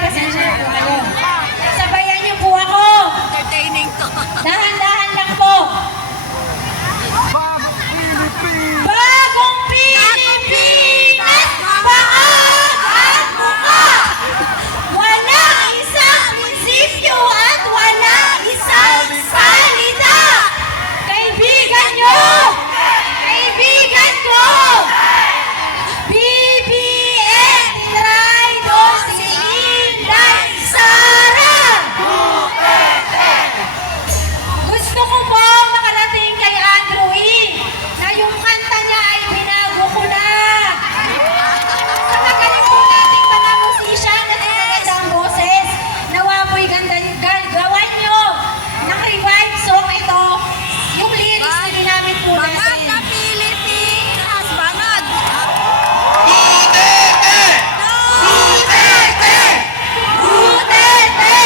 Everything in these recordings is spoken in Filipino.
pasensya na po kayo. Sabayan niyo po ako. Entertaining to. Dahan-dahan lang po. Bagong Pilipinas! Paa at muka! Walang isang prinsipyo at walang isang salita! Kaibigan nyo! Kaibigan ko! BBM Tinraydo si Inday Sara! Gusto ko po makarating kay Andrew E. na yung kanta niya ay binago ko na. Sa magaling po nating mga musician at magandang boses, nawa po'y gawan nyo ng revive song ito. Yung lyrics na ginamit po Mga natin. ka-Pilipinas, banad! Duterte! Duterte!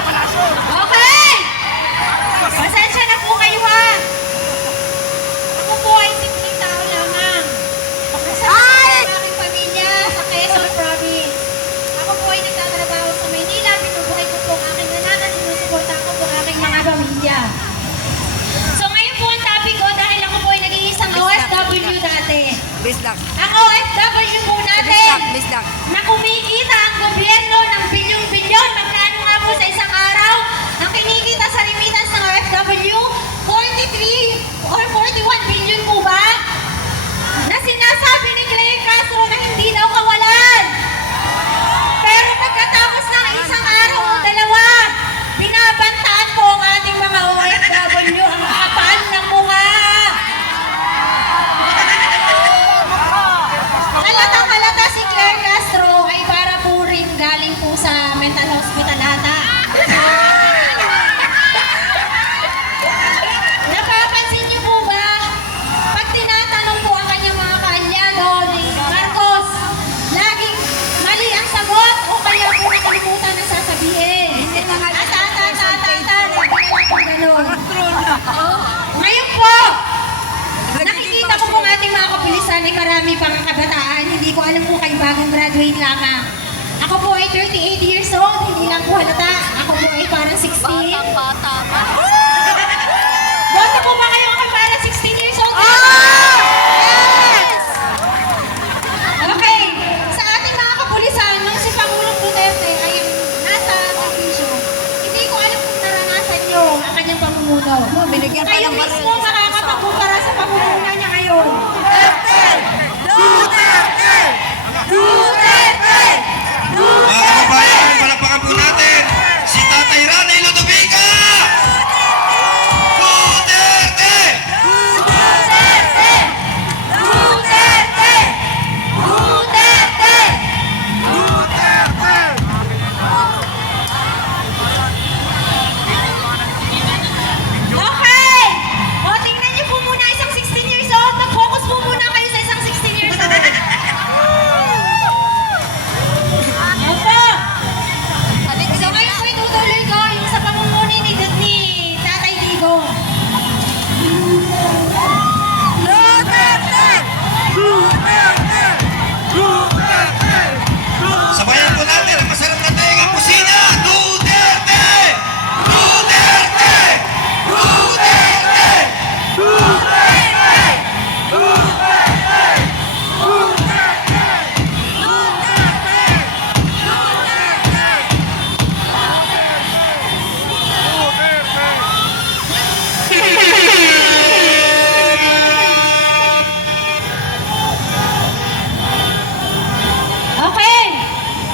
Okay! Pasensya na po kayo ha. Ako po ay simpleng tao lamang. Kasama ng aking pamilya sa Quezon Province. Ako po ay nagtatrabaho sa Maynila. Binubuhay ko po ang aking anak at sinusuporta ko po ang aking mga pamilya. So ngayon po ang topic ko dahil ako po ay nag-iisang OFW dati. Bisdak. Ang OFW po natin Bisdak. na kumikita ang gobyerno ng bilyon-bilyon. Magkano nga po sa isang araw ang kinikita sa remittance ng OFW? 43 or 41 billion po ba? Na sinasabi ni Claire Castro na hindi daw kawalan. Pero pagkatapos ng isang araw o dalawa, binabantaan po ang ating mga OFW ang kapal ng mukha. Halatang-halata si Claire Castro ay para po rin galing po sa mental hospital ata. Napapansin niyo po ba? Pag tinatanong po ang kanyang mga kaalyado ni Marcos, laging mali ang sagot o kaya po nakalimutan na sasabihin. Ganun. Ngayon po, nakikita ko po ang ating mga kapulisan ay marami pang kabataan. Hindi ko alam kung kayo bagong graduate lamang. Ako po ay 38 years old, hindi lang po halata. Ako po ay parang 16. Bata pa. Boto po ba kayo ako parang 16 years old? Yes! Okay, sa ating mga kapulisan, nung si Pangulong Duterte ay nasa servisyo, hindi ko alam kung naranasan nyo ang kanyang pamumuno. Binigyan pa Kayo ng baril. mismo makakapagkumpara sa pamumuno niya ngayon. Duterte! Duterte! Mga kababayan, palakpakan po natin si Tatay Ranay Ludovica! Duterte! Duterte! Duterte! Duterte! Okay! O, tingnan niyo po muna isang 16 years old. Mag-focus po muna kayo sa isang 16 years old. Opo! So ngayon po itutuloy ko yung sa pamumuni ni Tatay Digong. Sabayan po natin ang masarap na dahigang kusina! Duterte! Duterte! Duterte! Okay!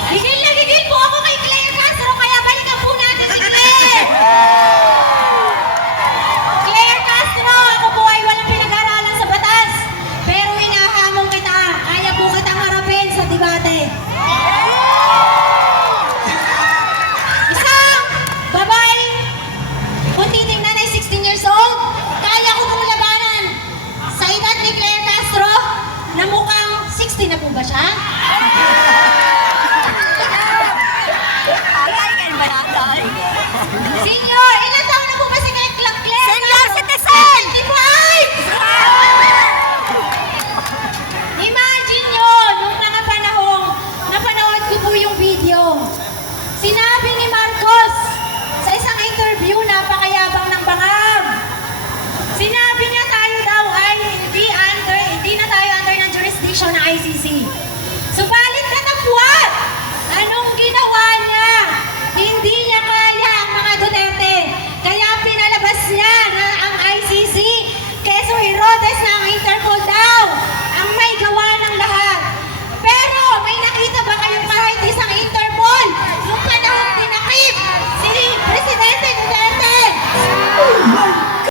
Gigil na gigil po ako kay Claire Castro, kaya balikan po natin si Claire! Claire Castro, ako po ay walang pinag-aralan sa batas. Pero hinahamon kita, kaya po kitang harapin sa debate. Isang babaeng kung titingnan ay 16 years old, kaya ko pong labanan sa edad ni Claire Castro na mukhang 60 na po ba siya?